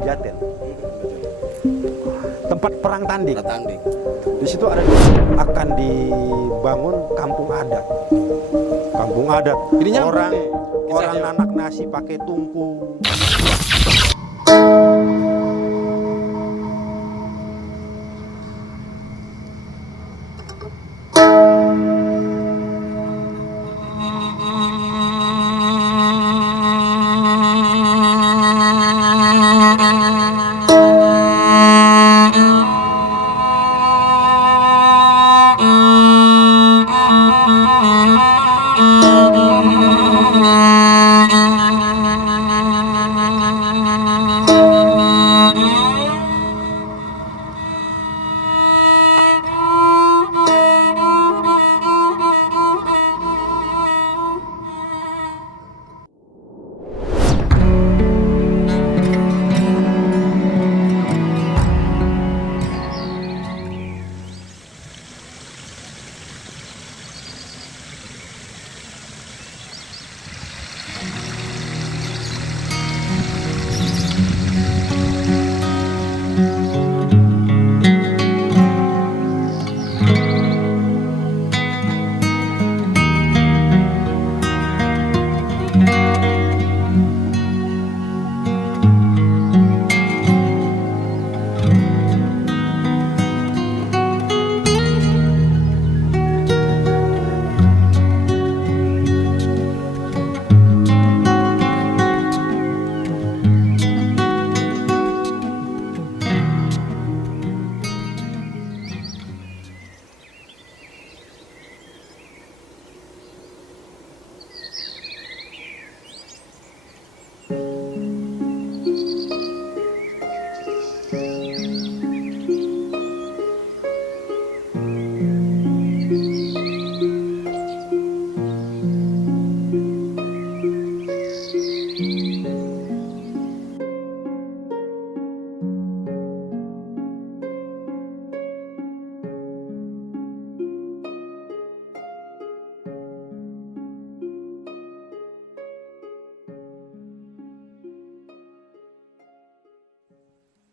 Pajaten. Tempat perang tanding. Di situ akan dibangun kampung adat. Kampung adat. Orang nanak nasi pakai tungku.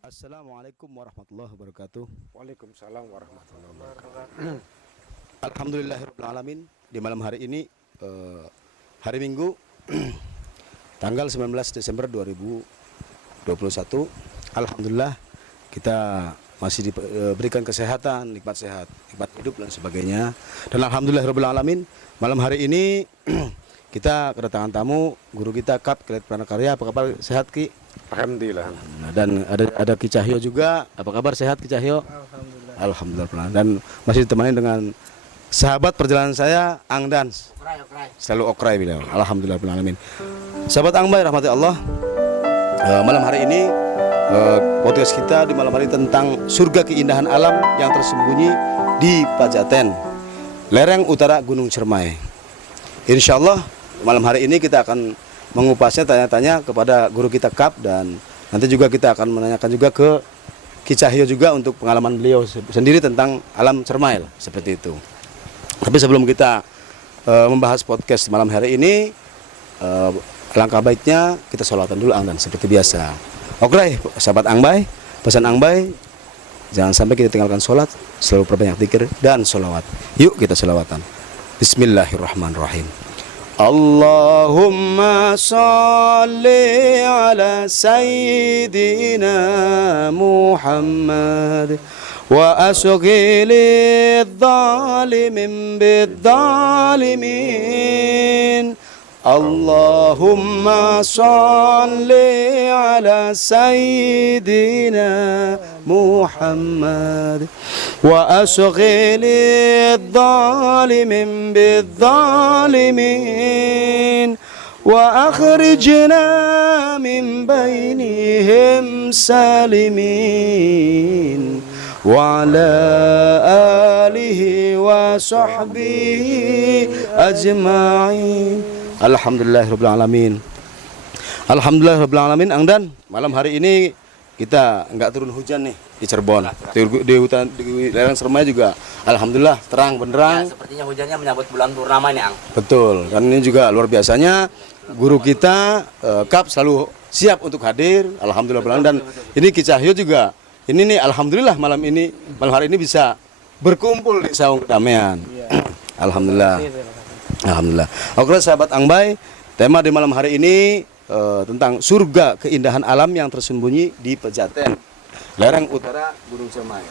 Assalamualaikum warahmatullahi wabarakatuh. Waalaikumsalam warahmatullahi wabarakatuh. Alhamdulillahirrahmanirrahim. Di malam hari ini hari Minggu tanggal 19 Desember 2021. Alhamdulillah kita masih diberikan kesehatan, nikmat sehat, nikmat hidup dan sebagainya. Dan alhamdulillahirrahmanirrahim, malam hari ini kita kedatangan tamu guru kita Kap Kelet Pranakarya. Apa kabar, sehat Ki? Alhamdulillah. Nah, dan ada Ki Cahyo juga. Apa kabar, sehat Ki Cahyo? Alhamdulillah. Dan masih ditemani dengan sahabat perjalanan saya, Angdan. Selalu okrai beliau. Alhamdulillah. Sahabat Angbai rahmati Allah. Malam hari ini podcast kita di malam hari tentang surga keindahan alam yang tersembunyi di Pajaten, lereng utara Gunung Cermai. Insya Allah malam hari ini kita akan mengupasnya, tanya-tanya kepada guru kita Kap, dan nanti juga kita akan menanyakan juga ke Ki Cahyo juga untuk pengalaman beliau sendiri tentang alam Cermai seperti itu. Tapi sebelum kita membahas podcast malam hari ini, alangkah baiknya kita sholawatan dulu Angdan seperti biasa. Oke, sahabat Angbai, pesan Angbai, jangan sampai kita tinggalkan sholat, selalu perbanyak zikir dan sholawat. Yuk kita sholawatan. Bismillahirrahmanirrahim. Allahumma salli ala sayyidina Muhammad wa asghilidh dhalimin bidh-dhalimin. Allahumma salli ala sayyidina Muhammad wa asghilidh dhalimin bidh-dhalimin wa akhrijna min bainihim salimin wa ala alihi wa sahbihi ajma'in. Alhamdulillahirrahmanirrahim. Alhamdulillahirrahmanirrahim. Angdan, malam hari ini kita nggak turun hujan nih di Cirebon. Di hutan di lereng Cermai juga alhamdulillah terang benderang. Ya, sepertinya hujannya menyambut bulan purnama nih, Ang. Betul. Dan ini juga luar biasanya guru kita Kap selalu siap untuk hadir. Alhamdulillah betul, dan ini Ki Cahyo juga. Ini nih alhamdulillah malam hari ini bisa berkumpul di saung kedamaian. Alhamdulillah. Alhamdulillah. Oke sahabat Angbay, tema di malam hari ini tentang surga keindahan alam yang tersembunyi di Pejaten, lereng utara Gunung Ciremai.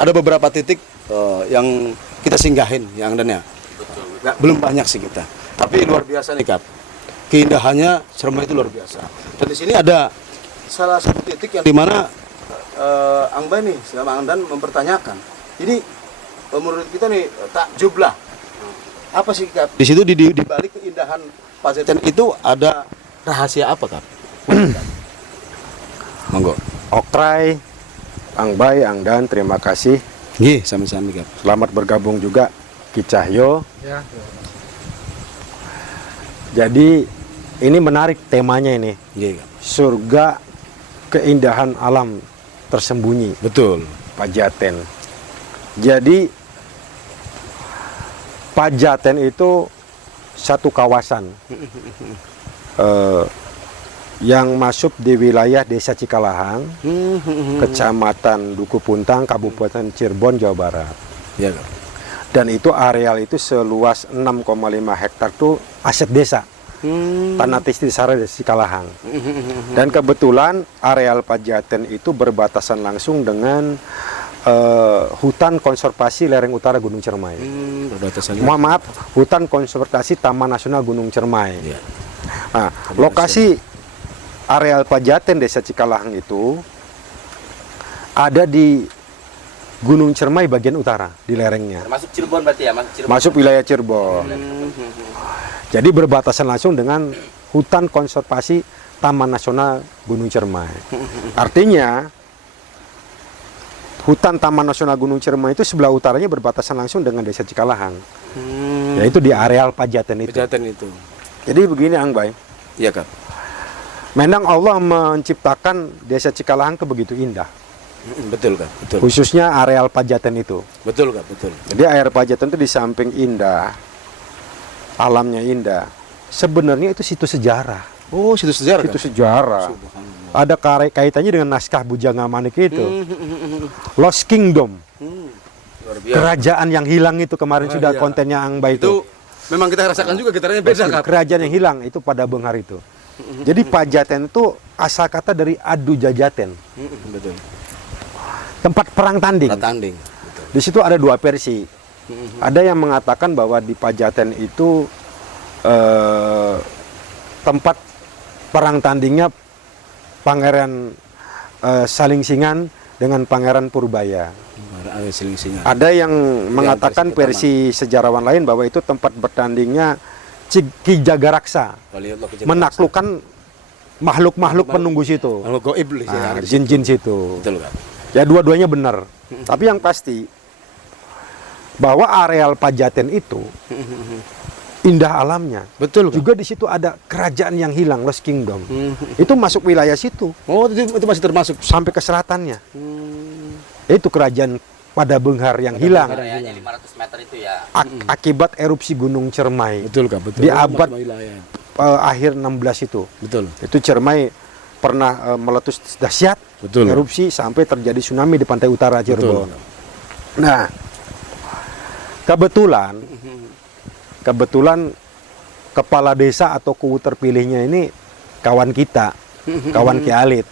Ada beberapa titik yang kita singgahin yang adanya. Belum banyak sih kita. Tapi luar biasa nih Kap. Keindahannya Ciremai itu luar biasa. Dan di sini ada salah satu titik yang dimana Angbay nih sama Angdan mempertanyakan. Ini menurut kita nih takjub lah. Apa sih Kap? Di situ di balik keindahan Pejaten itu ada rahasia apa Kap? Monggo. Okray, Angbay, Angdan, terima kasih. Nggih, sami-sami Kap. Selamat bergabung juga Ki Cahyo. Ya. Jadi ini menarik temanya ini. Nggih Kap. Surga keindahan alam tersembunyi Betul. Pejaten. Jadi Pejaten itu satu kawasan yang masuk di wilayah Desa Cikalahang, Kecamatan Duku Puntang, Kabupaten Cirebon, Jawa Barat. Ya Kap. Dan itu areal itu seluas 6,5 hektar tuh aset desa. Tanah Tistisara Desa Cikalahang. Dan kebetulan areal Pejaten itu berbatasan langsung dengan hutan konservasi lereng utara Gunung Ciremai. Mohon maaf, hutan konservasi Taman Nasional Gunung Ciremai. Ya. Nah, lokasi areal Pejaten Desa Cikalahang itu ada di Gunung Ciremai bagian utara di lerengnya. Masuk Cirebon berarti ya, Masuk wilayah Cirebon. Jadi berbatasan langsung dengan hutan konservasi Taman Nasional Gunung Ciremai. Artinya hutan Taman Nasional Gunung Ciremai itu sebelah utaranya berbatasan langsung dengan Desa Cikalahang. Yaitu di areal Pejaten itu. Pejaten itu. Jadi begini Angbay. Iya Kap. Memang Allah menciptakan Desa Cikalahang itu begitu indah. Betul Kap, betul. Khususnya areal Pejaten itu. Betul Kap, betul. Jadi areal Pejaten itu di samping indah, alamnya indah, sebenarnya itu situs sejarah. Oh, situs sejarah. Situs sejarah. Ada kaitannya dengan naskah Bujanga Manik itu. Lost Kingdom. Luar biasa. Kerajaan yang hilang itu kemarin sudah iya. kontennya Angbay Itu memang kita rasakan juga getarannya beda Kap. Kerajaan yang hilang itu pada Benghar itu. Jadi Pejaten itu asal kata dari adu jajaten. Betul. Tempat perang tanding. Tanding. Betul. Di situ ada dua versi. Ada yang mengatakan bahwa di Pejaten itu tempat perang tandingnya Pangeran Salingsingan dengan Pangeran Purbaya. Ada yang mengatakan versi sejarawan lain bahwa itu tempat bertandingnya Ki Jagaraksa, menaklukkan makhluk-makhluk penunggu situ. Makhluk gaib Nah, jin-jin situ. Betul Kap. Ya dua-duanya benar. Tapi yang pasti bahwa areal Pejaten itu indah alamnya. Betul Kap. Juga di situ ada kerajaan yang hilang, Lost Kingdom. Itu masuk wilayah situ Oh, itu masih termasuk. sampai ke selatannya. Itu kerajaan pada Benghar yang hilang areanya 500 meter itu ya. akibat erupsi Gunung Ciremai. Betul Kap, betul. Di abad wilayah. akhir 16 itu. Betul. Itu Ciremai pernah meletus dahsyat, Betul. erupsi sampai terjadi tsunami di pantai utara Cirebon. Betul. Nah, kebetulan kepala desa atau kuwu terpilihnya ini kawan kita, kawan Ki Alit,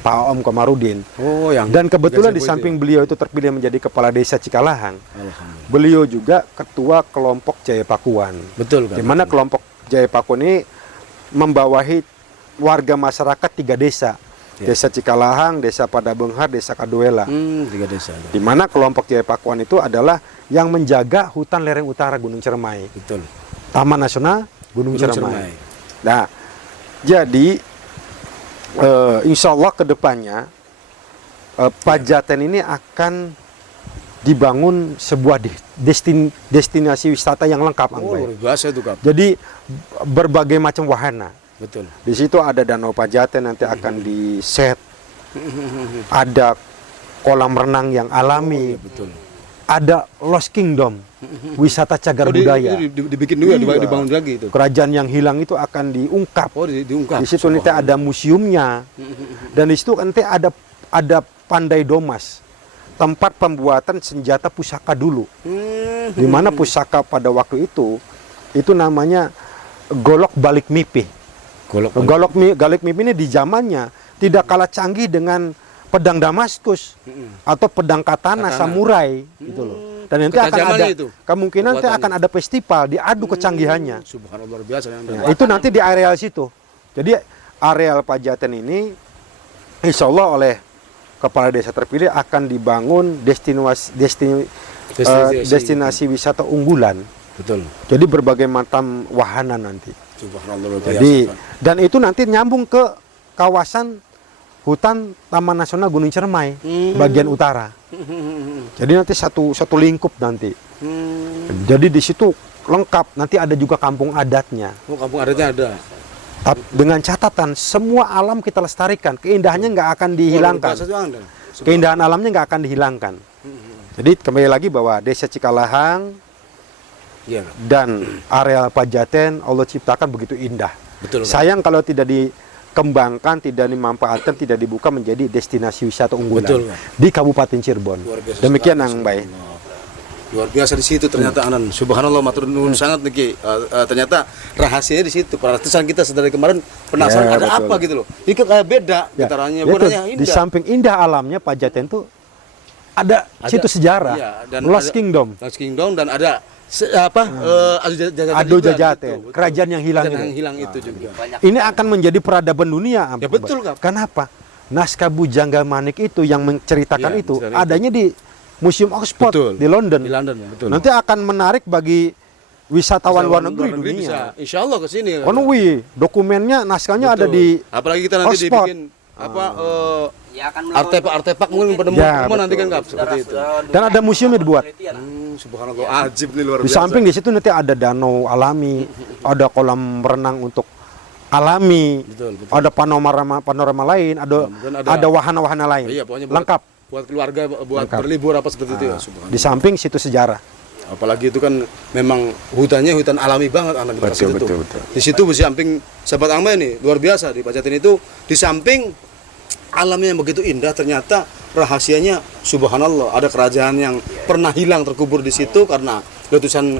Pak Om Komarudin. Oh, yang Dan kebetulan di Gazepo samping itu beliau itu terpilih menjadi kepala desa Cikalahang, Alhamdulillah. beliau juga ketua kelompok Jaya Pakuan. Betul Kap. Di mana kelompok Jaya Pakuan ini membawahi warga masyarakat 3 desa. Ya. Desa Cikalahang, Desa Padabenghar, Desa Kaduela. 3 desa. Di mana kelompok Jaya Pakuan itu adalah yang menjaga hutan lereng utara Gunung Ciremai. Betul. Taman Nasional Gunung Gunung Ciremai. Nah, jadi insya Allah kedepannya Pejaten ini akan dibangun sebuah destinasi wisata yang lengkap, Oh, Angbay. luar biasa itu Kap. Jadi berbagai macam wahana. Betul. Di situ ada danau Pejaten nanti akan di-set. Ada kolam renang yang alami. Betul. ada Lost Kingdom, wisata cagar budaya. Dibikin juga, Iya. dibangun lagi itu. Kerajaan yang hilang itu akan diungkap. Oh, diungkap. Di situ nanti ada museumnya, dan di situ nanti ada Pandai Domas, tempat pembuatan senjata pusaka dulu. Di mana pusaka pada waktu itu namanya golok balik mipih. Golok mipih ini di zamannya tidak kalah canggih dengan pedang Damaskus atau pedang katana samurai gitu loh. Dan nanti akan ada kemungkinan nanti akan ada festival diadu kecanggihannya. Subhanallah, luar biasa. Nah, itu nanti di areal situ. Jadi areal Pajaten ini insya Allah oleh kepala desa terpilih akan dibangun destinasi wisata unggulan. Betul. Jadi berbagai macam wahana nanti. Subhanallah, luar biasa. Jadi dan itu nanti nyambung ke kawasan hutan Taman Nasional Gunung Ciremai bagian utara. Jadi nanti satu lingkup nanti. Jadi di situ lengkap. Nanti ada juga kampung adatnya. Oh, kampung adatnya ada. Dengan catatan semua alam kita lestarikan, keindahannya nggak akan dihilangkan. Keindahan alamnya nggak akan dihilangkan. Jadi kembali lagi bahwa Desa Cikalahang dan area Pajaten Allah ciptakan begitu indah. Betul. Sayang kalau tidak dikembangkan, tidak dimanfaatkan, tidak dibuka menjadi destinasi wisata unggulan. Betul, di Kabupaten Cirebon. Demikian Ang Bay. Luar biasa di situ ternyata Anan. Subhanallah, matur nuwun sangat niki. Ternyata rahasianya di situ. Peratusan kita dari kemarin penasaran ada betul. apa gitu loh. Ini kayak beda getarannya, warnanya indah. Di samping indah alamnya Pajaten tuh ada situs sejarah. Iya, dan Lost Kingdom. Lost Kingdom dan ada Ado Jajaten, kerajaan yang hilang itu. Yang hilang itu juga. Ini akan menjadi peradaban dunia. Ya betul, Kak. Kenapa? Naskah Bujangga Manik itu yang menceritakan Iya, itu menceritakan adanya di Museum Oxford Betul. di London. Di London, betul. Nanti akan menarik bagi wisatawan luar negeri bisa, dunia. insya Allah ke sini. Dokumennya, naskahnya ada Betul. di Apalagi kita nanti Oxford. dibikin Ya akan artefak mungkin penemu Ya, nanti kan betul. Kak, seperti itu. Dan ada museumnya dibuat. Subhanallah, ajib nih, luar Di biasa. samping di situ nanti ada danau alami, ada kolam renang untuk alami, Betul, betul. ada panorama lain, Dan ada wahana-wahana lain. Iya, pokoknya lengkap. buat keluarga, buat Lengkap. berlibur apa seperti itu ya. Subhanallah. Di samping situs sejarah. Apalagi itu kan memang hutannya hutan alami banget anak Betul, situ. betul, betul. Di situ di samping sahabat Angma ini luar biasa di Pajaten itu, di samping alamnya yang begitu indah, ternyata rahasianya subhanallah ada kerajaan yang pernah hilang terkubur di situ karena letusan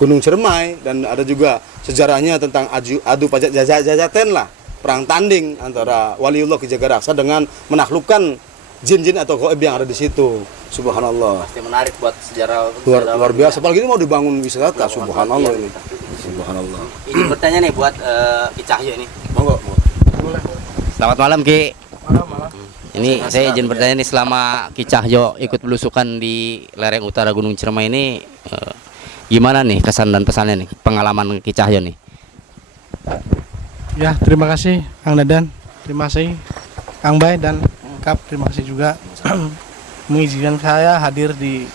Gunung Ciremai, dan ada juga sejarahnya tentang adu Pajaten lah, perang tanding antara Waliullah Ki Jagaraksa dengan menaklukkan jin-jin atau goib yang ada di situ. Subhanallah. Pasti menarik buat sejarah Luar biasa. Apalagi ini mau dibangun wisata. Subhanallah ini. Subhanallah. Ini bertanya nih buat Ki Cahyo ini. Monggo. Selamat malam Ki. Ini saya izin bertanya nih, selama Ki Cahyo ikut belusukan di lereng utara Gunung Ciremai ini, gimana nih kesan dan pesannya nih, pengalaman Ki Cahyo nih? Ya, terima kasih Kang Dadan, terima kasih Kang Bay dan Kap, terima kasih juga mengizinkan saya hadir di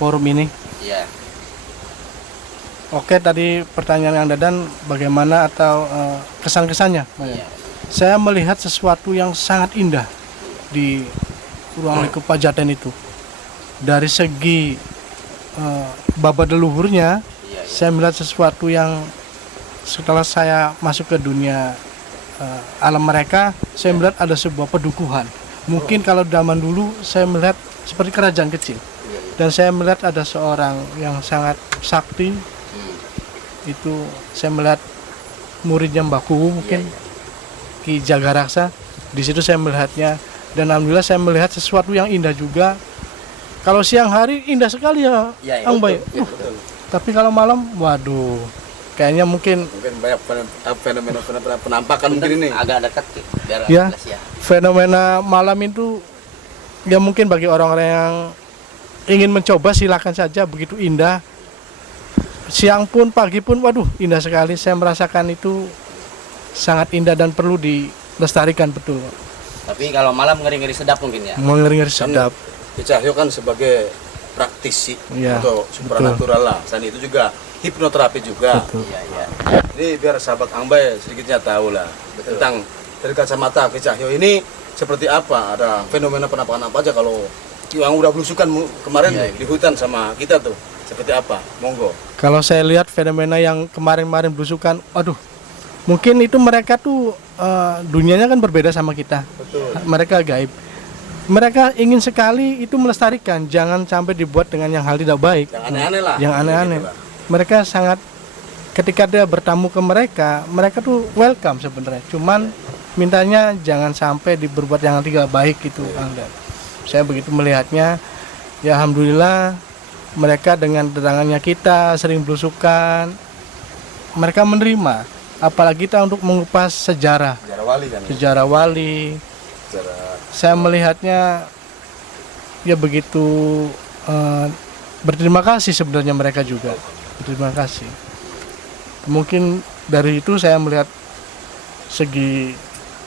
forum ini. Iya. Oke, tadi pertanyaan Kang Dadan bagaimana atau kesan-kesannya? Iya. Saya melihat sesuatu yang sangat indah di ruang lingkup Pajaten itu. Dari segi babak leluhurnya, saya melihat sesuatu yang setelah saya masuk ke dunia alam mereka, saya melihat ada sebuah pedukuhan. Mungkin kalau zaman dulu saya melihat seperti kerajaan kecil, dan saya melihat ada seorang yang sangat sakti. Itu saya melihat muridnya Mbah Kuwu, mungkin Ki Jagaraksa. Di situ saya melihatnya, dan alhamdulillah saya melihat sesuatu yang indah juga. Kalau siang hari indah sekali ya, Ang Bay. Tapi kalau malam, waduh, kayaknya mungkin banyak fenomena penampakan mungkin ini. Agak dekat biar ya, jelas ya. fenomena malam itu ya mungkin bagi orang-orang yang ingin mencoba silakan saja, begitu indah. Siang pun, pagi pun, waduh, indah sekali. Saya merasakan itu sangat indah dan perlu dilestarikan, betul. Tapi kalau malam ngeri-ngeri sedap mungkin ya. Ngeri-ngeri sedap. Ki Cahyo kan sebagai praktisi Iya, untuk supranatural lah. Selain itu juga hipnoterapi juga. Betul. Iya, iya. Ini biar sahabat Angbai sedikitnya tahu lah tentang dari kacamata Ki Cahyo ini seperti apa, ada fenomena penampakan apa aja kalau yang udah belusukan kemarin di hutan sama kita tuh seperti apa? Monggo. Kalau saya lihat fenomena yang kemarin-kemarin belusukan, aduh, mungkin itu mereka tuh dunianya kan berbeda sama kita. Betul. Mereka gaib. Mereka ingin sekali itu melestarikan, jangan sampai dibuat dengan yang hal tidak baik. Yang aneh-aneh lah. Yang aneh-aneh. Gitu lah. Mereka sangat, ketika dia bertamu ke mereka, mereka tuh welcome sebenarnya. Cuman mintanya jangan sampai berbuat yang tidak baik gitu, Angga. Saya begitu melihatnya. Ya alhamdulillah mereka dengan datangannya kita sering belusukan, mereka menerima. Apalagi kita untuk mengupas sejarah. Sejarah wali kan. Sejarah wali. Saya melihatnya ya begitu berterima kasih sebenarnya mereka juga. Berterima kasih. Mungkin dari itu saya melihat segi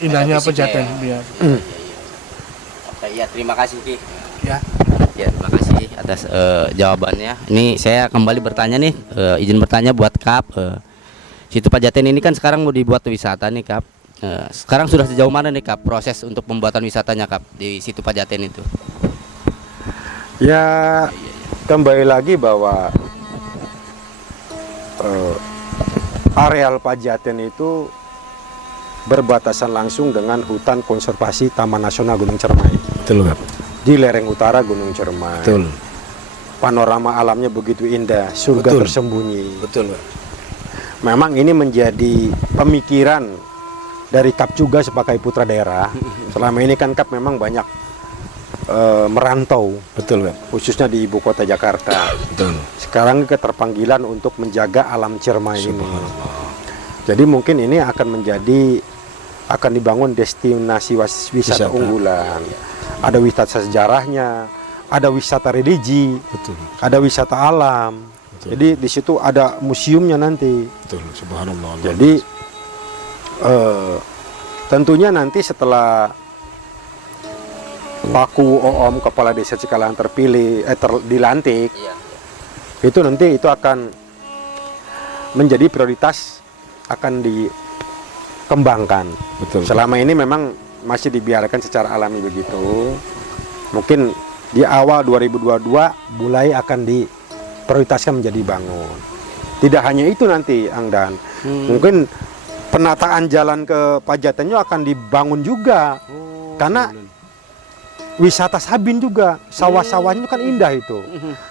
indahnya Pejaten. Ya. Oke, ya terima kasih Ki. Ya. Ya, terima kasih atas jawabannya. Ini saya kembali bertanya nih, izin bertanya buat Kap. Situ Pejaten ini kan sekarang mau dibuat wisata nih Kap. Sekarang sudah sejauh mana nih Kap proses untuk pembuatan wisatanya Kap di situ Pejaten itu? Ya, kembali lagi bahwa areal Pejaten itu berbatasan langsung dengan hutan konservasi Taman Nasional Gunung Cermai. Betul, Kap. Di lereng utara Gunung Cermai. Betul. Panorama alamnya begitu indah, surga Betul. tersembunyi. Betul, Kak. Memang ini menjadi pemikiran dari Kap juga sebagai putra daerah. Selama ini kan Kap memang banyak merantau, Betul, Kak. khususnya di ibu kota Jakarta. Betul. Sekarang keterpanggilan untuk menjaga alam Cermai ini. Jadi mungkin ini akan dibangun destinasi wisata unggulan. Ada wisata sejarahnya, ada wisata religi, Betul. ada wisata alam. Betul. Jadi di situ ada museumnya nanti. Betul. Subhanallah. Jadi tentunya nanti setelah Paku Oom Kepala Desa Cikalang terpilih, dilantik, itu nanti itu akan menjadi prioritas, akan dikembangkan. Betul. Selama ini memang masih dibiarkan secara alami begitu. Mungkin di awal 2022 mulai akan diprioritaskan menjadi bangun. Tidak hanya itu nanti, Angdan. Mungkin penataan jalan ke Pejaten akan dibangun juga. Karena wisata Sabin juga, sawah-sawahnya kan indah itu.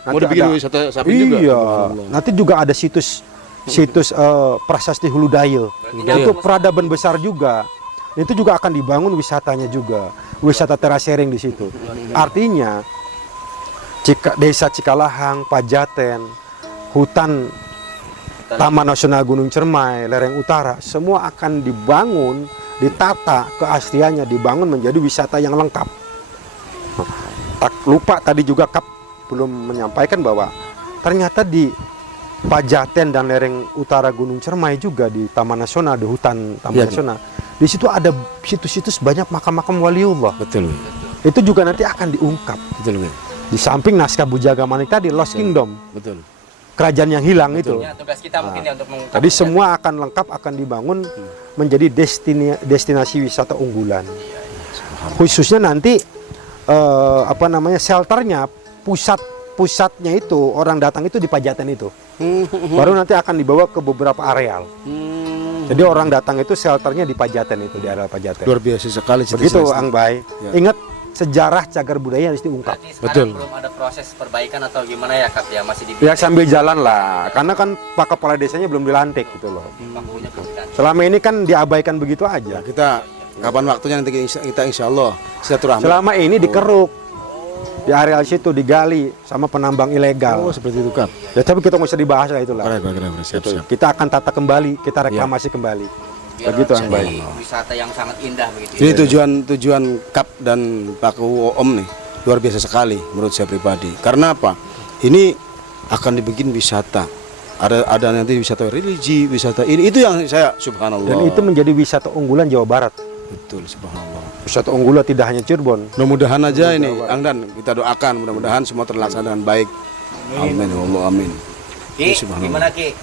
Mau dibikin wisata Sabin juga? Iya. Subhanallah. Nanti juga ada situs Prasasti Hulu Dayo. Itu peradaban besar juga. Itu juga akan dibangun wisatanya juga. Wisata terasering di situ. Artinya Desa Cikalahang, Pejaten, hutan Taman Nasional Gunung Cermai, lereng utara, semua akan dibangun, ditata keasliannya, dibangun menjadi wisata yang lengkap. Tak lupa tadi juga Kap belum menyampaikan bahwa ternyata di Pejaten dan lereng utara Gunung Cermai juga di Taman Nasional, di hutan Taman Nasional, di situ ada situs-situs banyak makam-makam waliullah. Betul. Itu juga nanti akan diungkap. Betul, Kak. Di samping naskah Bujaga Manik tadi, Lost Kingdom, Betul. kerajaan yang hilang itu. Ya, tugas kita mungkin ya untuk mengungkap. Jadi semua akan lengkap, akan dibangun menjadi destinasi wisata unggulan. Khususnya nanti shelternya, pusatnya itu orang datang itu di Pejaten itu. Baru nanti akan dibawa ke beberapa areal. Jadi orang datang itu shelternya di Pejaten itu, di areal Pejaten. Luar biasa sekali. Begitu Ang Bay. Ya. Ingat sejarah cagar budaya harus diungkap. Berarti Betul. sekarang belum ada proses perbaikan atau gimana ya Kap ya, masih di Ya sambil jalan lah, karena kan Pak Kepala Desanya belum dilantik gitu loh. bangkunya belum dilantik. Selama ini kan diabaikan begitu aja. Kita kapan waktunya nanti kita insya Allah silaturahmi. Selama ini dikeruk, di areal situ digali sama penambang ilegal. Oh, seperti itu, Kap. Ya tapi kita nggak usah dibahas lah itulah. Keren. Siap. Kita akan tata kembali, kita reklamasi kembali. Biar Begitu jadi Ang Bay. wisata yang sangat indah begitu. Jadi tujuan Kap dan Paku Oom nih luar biasa sekali menurut saya pribadi. Karena apa? Ini akan dibikin wisata. Ada nanti wisata religi, wisata ini itu yang saya subhanallah. Dan itu menjadi wisata unggulan Jawa Barat. betul subhanallah. Wisata unggulan tidak hanya Cirebon. Mudah-mudahan aja ini Angdan kita doakan mudah-mudahan semua terlaksana dengan baik. Amin ya Allah amin. Ki, Subhanallah. gimana Ki?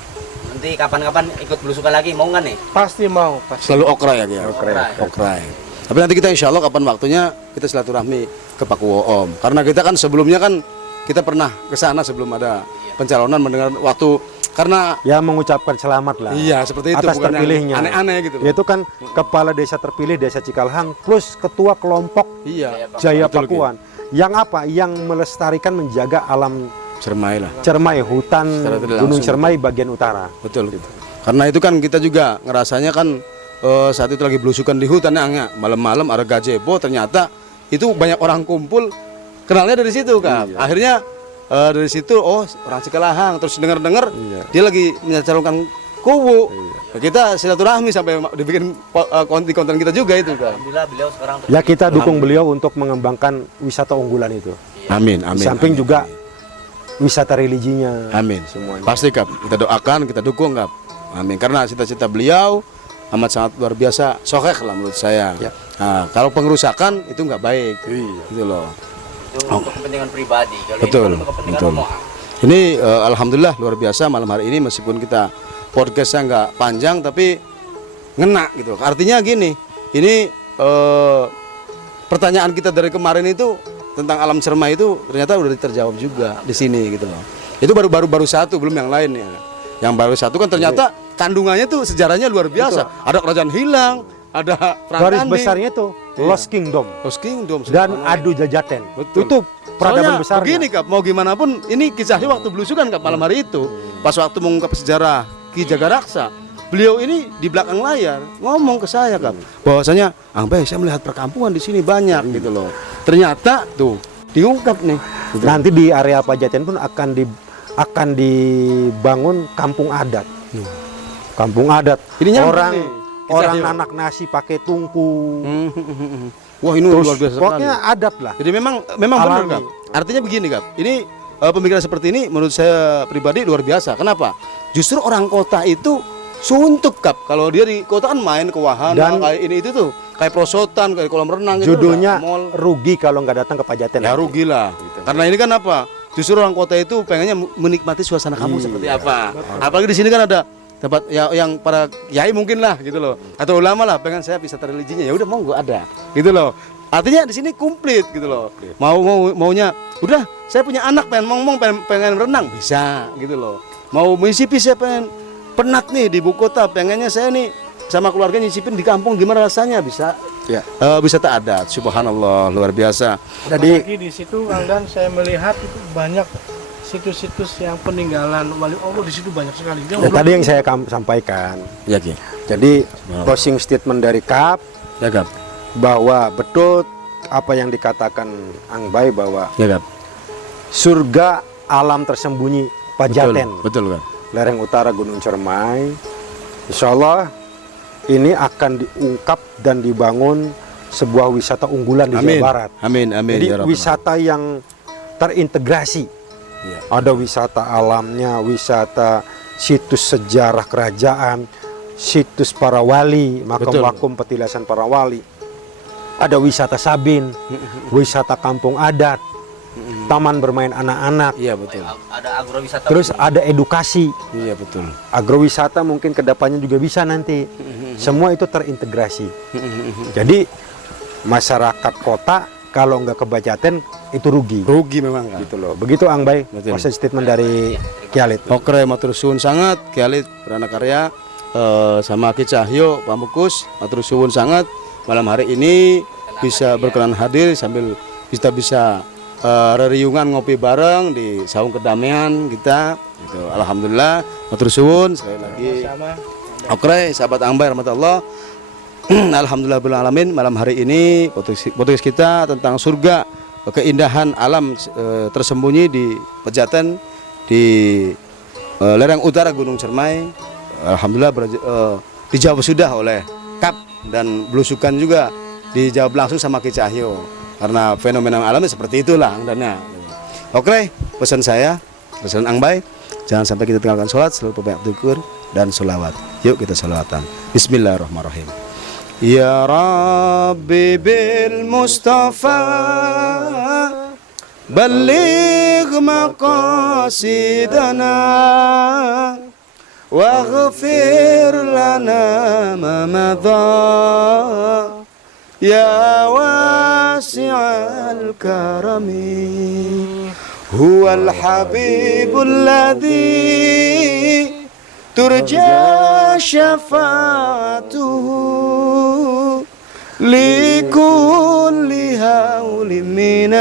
Nanti kapan-kapan ikut belusukan lagi mau nggak nih? Pasti mau, pasti. Selalu okra ya Ki? Okrai. Okrai. Tapi nanti kita insya Allah kapan waktunya kita silaturahmi ke Pakuwo Om. Karena kita kan sebelumnya kan kita pernah ke sana sebelum ada pencalonan mendengar waktu karena Ya mengucapkan selamat lah. iya seperti itu atas bukan yang terpilihnya. aneh-aneh gitu. Yaitu kan kepala desa terpilih desa Cikalhang plus ketua kelompok Iya, Jaya betul, Pakuan. Yang apa? Yang melestarikan menjaga alam Cermai lah. Cermai, hutan Secara tidak Gunung langsung. Cermai bagian utara. Betul. Karena itu kan kita juga ngerasanya kan saat itu lagi belusukan di hutan ya, malam-malam ada gazebo, ternyata itu banyak orang kumpul, kenalnya dari situ kan. Iya. Akhirnya dari situ oh orang Cikalahang, terus dengar-dengar Iya. dia lagi mencalonkan kubu. Nah, kita silaturahmi sampai dibikin konten kita juga itu kan. Alhamdulillah beliau sekarang Ya kita dukung beliau untuk mengembangkan wisata unggulan itu. Amin, Di amin. samping amin, juga wisata religinya. amin. Semuanya. Pasti Kap, kita doakan, kita dukung Kap. Amin. Karena cita-cita beliau amat sangat luar biasa, sokek lah menurut saya. Ya. Nah, kalau pengrusakan itu nggak baik, gitu loh. itu untuk kepentingan pribadi. Kalau ini Betul, kan untuk kepentingan betul. umum. Ini alhamdulillah luar biasa malam hari ini meskipun kita podcastnya nggak panjang tapi ngena gitu. Artinya gini, ini pertanyaan kita dari kemarin itu tentang alam Cermai itu ternyata udah terjawab juga di sini gitu loh. Itu baru satu, belum yang lain ya. Yang baru satu kan ternyata kandungannya tuh sejarahnya luar biasa. Ada kerajaan hilang, ada perang Garis tanding, besarnya itu Lost Kingdom Lost Kingdom dan Adu Jajaten. Betul. Itu peradaban Soalnya besar. begini Kap, mau gimana pun ini kisahnya waktu belusukan Kap malam hari itu. Pas waktu mengungkap sejarah Ki Jagaraksa, beliau ini di belakang layar ngomong ke saya Kap, bahwasanya Bay saya melihat perkampungan di sini banyak gitu loh. Ternyata tuh diungkap nih. Gitu. Nanti di area Pajaten pun akan dibangun kampung adat. Kampung adat. Ini nyambung orang nih, kisah orang dia. nanak nasi pakai tungku. Wah ini Terus luar biasa pokoknya sekali. adat lah. Jadi memang benar Alami. Kap. Artinya begini Kap, ini pemikiran seperti ini menurut saya pribadi luar biasa. Kenapa? Justru orang kota itu suntuk Kap. Kalau dia di kota kan main ke wahana Dan kayak ini itu tuh, kayak prosotan, kayak kolam renang gitu. Judulnya Kak. Mall. rugi kalau nggak datang ke Pajaten. Ya rugi lah. Karena ini kan apa? Justru orang kota itu pengennya menikmati suasana kampung seperti apa. Apalagi di sini kan ada tempat ya, yang para kiai mungkin lah gitu loh. Atau ulama lah pengen saya wisata religinya. Ya udah monggo ada. Gitu loh. Artinya di sini komplit gitu loh. Maunya udah saya punya anak pengen renang bisa gitu loh. Mau nyicipin saya pengen penat nih di ibu kota, pengennya saya nih sama keluarga nyicipin di kampung gimana rasanya bisa. Ya. Wisata adat, subhanallah luar biasa. Jadi Apalagi di situ Kang Dan saya melihat itu banyak situs-situs yang peninggalan wali Allah di situ banyak sekali. Dia tadi yang saya sampaikan. Ya Ki. Jadi closing statement dari KAP Ya Kap. bahwa betul apa yang dikatakan Bay bahwa Ya Kap. surga alam tersembunyi Pajaten, Betul Kap. lereng utara Gunung Cermai. Insya Allah ini akan diungkap dan dibangun sebuah wisata unggulan di Amin. Jawa Barat. Amin amin Jadi ya Rabbal. wisata yang terintegrasi. Iya. Ada wisata alamnya, wisata situs sejarah kerajaan, situs para wali, makam Betul. wakum petilasan para wali. Ada wisata sabin, wisata kampung adat, taman bermain anak-anak. Iya betul. Ada agrowisata. Terus ada edukasi, Iya betul. agrowisata mungkin kedepannya juga bisa nanti. Semua itu terintegrasi. Jadi masyarakat kota kalau nggak ke Pajaten itu rugi. Rugi memang Kak. Gitu loh. Begitu Bay, Betul. closing statement dari Kialit. Oke, matur suwun sangat Kialit Pranakarya sama Ki Cahyo Pamukus, matur suwun sangat malam hari ini bisa berkenan hadir sambil kita bisa reriungan ngopi bareng di saung kedamaian kita gitu. Alhamdulillah matur suwun sekali lagi. sama Oke, sahabat Bay rahmatullah. Alhamdulillah alamin malam hari ini podcast kita tentang surga, keindahan alam tersembunyi di Pajaten di lereng utara Gunung Cermai. Alhamdulillah dijawab sudah oleh KAP dan belusukan juga dijawab langsung sama Ki Cahyo karena fenomena alamnya seperti itulah angdannya. Oke, pesan saya, pesan Bay, jangan sampai kita tinggalkan sholat, selalu perbanyak dzikir dan sholawat. Yuk kita sholawatan. Bismillahirrahmanirrahim. Ya Rabbi bil Mustafa balligh maqasidana waghfir lana ma madha يا واسع الكرم هو الحبيب الذي ترجى شفاعته لكل هول من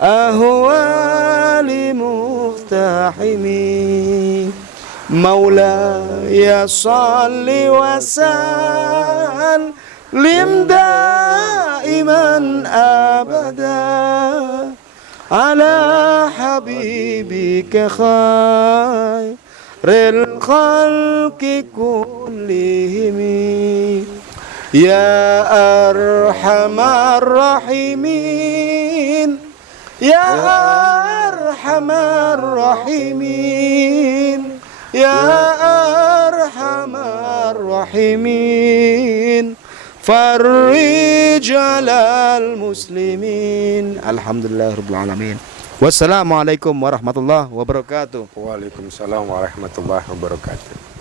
الأهوال مقتحم مولاي صل وسلم دائما أبدا على حبيبك خير الخلق كلهم يا أرحم الراحمين يا أرحم الراحمين يا أرحم الراحمين فرج على المسلمين الحمد لله رب العالمين والسلام عليكم warahmatullahi wabarakatuh. Waalaikumsalam warahmatullahi wabarakatuh.